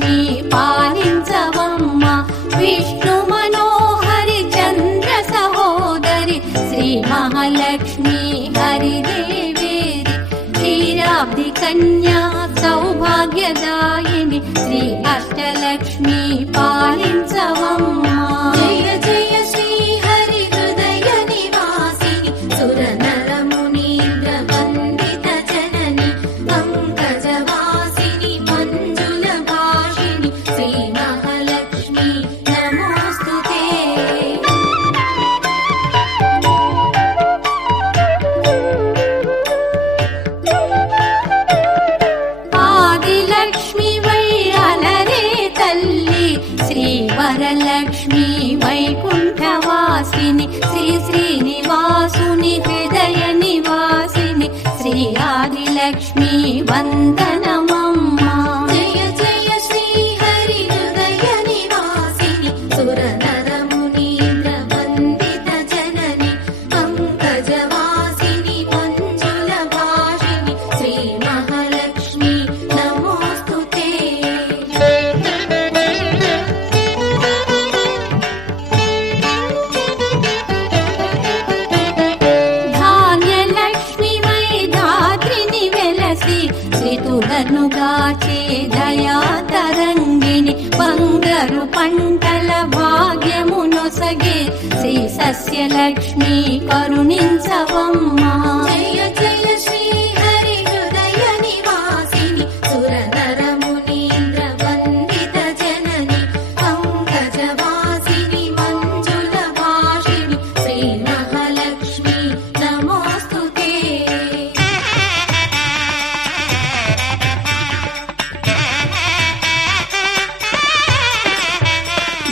లక్ష్మి పాలించవమ్మ విష్ణు మనోహరి చంద్ర సహోదరి శ్రీ మహాలక్ష్మి హరిదేవేరి క్షీరాబ్ది కన్యా సౌభాగ్యదాయిని శ్రీ అష్టలక్ష్మి పాలించవమ్మ జయ జయ శ్రీ హరి హృదయ నివాసిని సుర నర మునీంద్ర వందిత జనని పంకజవాసిని మంజుల భాషిని శ్రీ మహాలక్ష్మి నమోస్తుతే ఆదిలక్ష్మి వై అలరే తల్లి శ్రీ వరలక్ష్మి వైకుంఠవాసిని శ్రీ శ్రీనివాసుని హృదయ నివాసిని శ్రీ ఆదిలక్ష్మి వందనమమ్మ జయ జయ శ్రీ హరి హృదయ నివాసిని సుర నర మునీంద్ర వందిత జనని పంకజవాసిని మంజుల భాషిని శ్రీ మహాలక్ష్మి నమోస్తుతే ధాన్యలక్ష్మి వై ధాత్రిని వెలసి శ్రీతులను గాచే దయా తరంగిణి బంగారు పంటల భాగ్యమునొసగే శ్రీ సస్యలక్ష్మి కరుణించవమ్మ జయ జయ శ్రీ హరి హృదయ నివాసిని సుర నర మునీంద్ర వందిత జనని పంకజవాసిని మంజుల భాషిని శ్రీ మహాలక్ష్మి నమోస్తుతే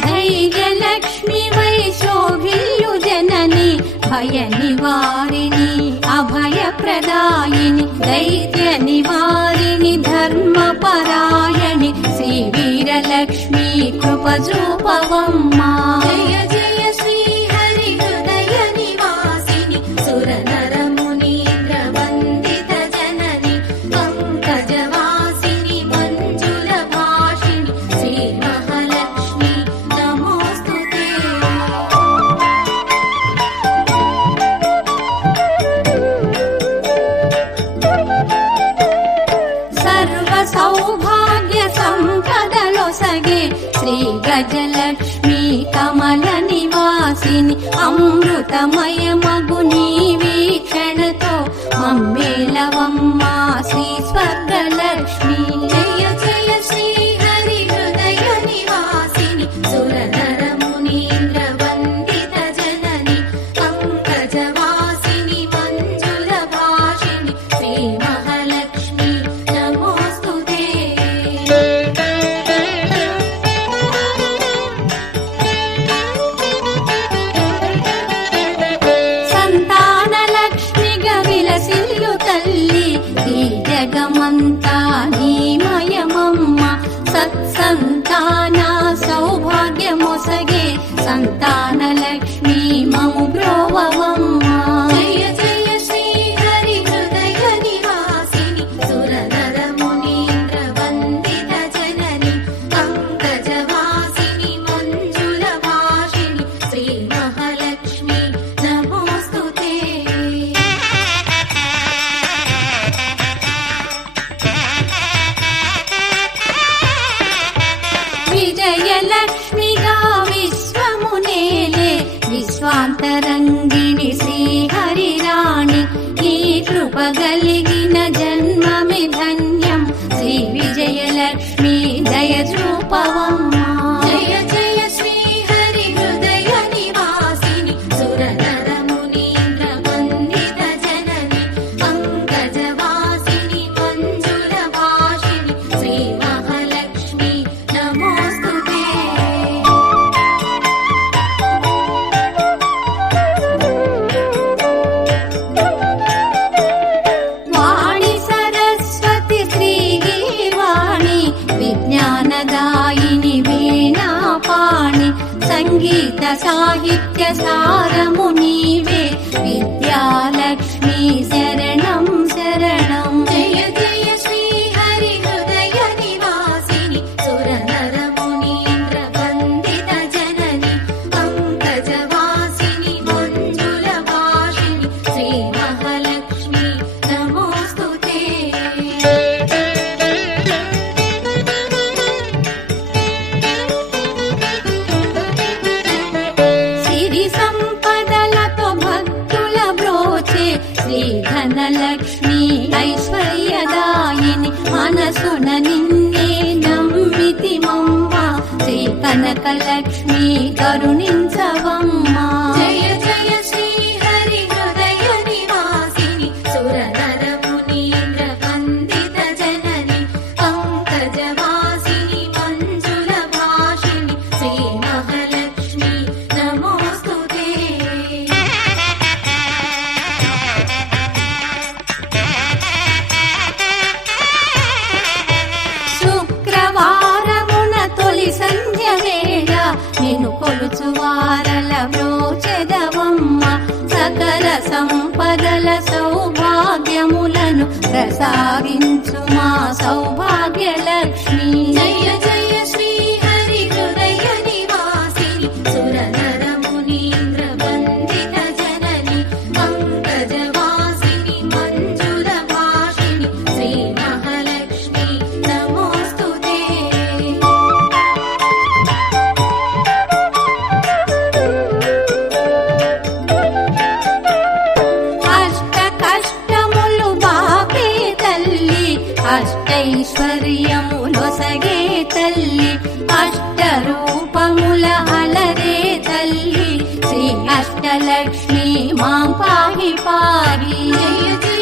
ధైర్యలక్ష్మి వై శోభిల్లు జనని భయ నివారిణి అభయ ప్రదాయిని దైత్య నివారిణి ధర్మపరాయణి శ్రీ వీరలక్ష్మి కృపజూపవమ్మ జయ జయ శ్రీ హరి హృదయ నివాసిని సుర నర మునీంద్ర వందిత జనని పంకజవాసిని మంజుల భాషిని శ్రీ మహాలక్ష్మి నమోస్తుతే సర్వ సౌభాగ్య సంపదలొసగే శ్రీ గజలక్ష్మి కమల నివాసిని అమృతమయమగు నీ వీక్షణతో మమ్మేలవమ్మ శ్రీ స్వర్గలక్ష్మి జయ జయ శ్రీ హరి హృదయ నివాసిని సుర నర మునీంద్ర వందిత జనని పంకజవాసిని మంజుల భాషిని శ్రీ మహాలక్ష్మి నమోస్తుతే సంతానలక్ష్మిగా విలసిల్లు తల్లి ఈ జగమంతా నీమయమమ్మ సత్సంతాన సౌభాగ్యమొసగే సంతానలక్ష్మి మము బ్రోవవమ్మ జయ జయ శ్రీ హరి హృదయ నివాసిని సుర నర మునీంద్ర వందిత జనని పంకజవాసిని మంజుల భాషిని శ్రీ మహాలక్ష్మి నమోస్తుతే విజయలక్ష్మిగా విశ్వమునేలే విశ్వాంతరంగిణి శ్రీహరిరాణి నీ కృప కలిగిన జన్మమి ధన్యం శ్రీ విజయలక్ష్మి దయచూపవమ్మ జయ జయ శ్రీ హరి హృదయ నివాసిని సుర నర మునీంద్ర వందిత జనని పంకజవాసిని మంజుల భాషిని శ్రీ మహాలక్ష్మి నమోస్తుతే వాణి సరస్వతి శ్రీగీవాణి విజ్ఞానదాయిని వీణాపాణి సంగీత సాహిత్య సారము నీవే విద్యాలక్ష్మి శరణం శరణం జయ జయ శ్రీ హరి హృదయ నివాసిని సుర మనసున నిన్నే నమ్మితిమమ్మ శ్రీ కనకలక్ష్మి కరుణించవమ్మా. జయ జయ శ్రీ హరి హృదయ నివాసిని సురనర మునీంద్ర వందిత జనని పంకజవాసిని మంజుల భాషిని శ్రీ మహాలక్ష్మి నమోస్తుతే. శుక్రవారమున తొలి సంధ్య వేళ నిన్ను కొలుచు వారల వ్రోచెదవమ్మ సకల సంపదల సౌభాగ్యములను ప్రసాదించు మా సౌభాగ్యలక్ష్మి. జయ జయ శ్రీ హరి హృదయ నివాసిని సురనర మునీంద్ర వందిత జనని పంకజవాసిని మంజుల భాషిని శ్రీ మహాలక్ష్మి నమోస్తుతే. అష్ట కష్టములు బాపే తల్లి అష్టైశ్వర్యములొసగే తల్లి అష్ట రూపముల అలరే తల్లి శ్రీ అష్టలక్ష్మి మాం పాహి పాహి. జయ జయ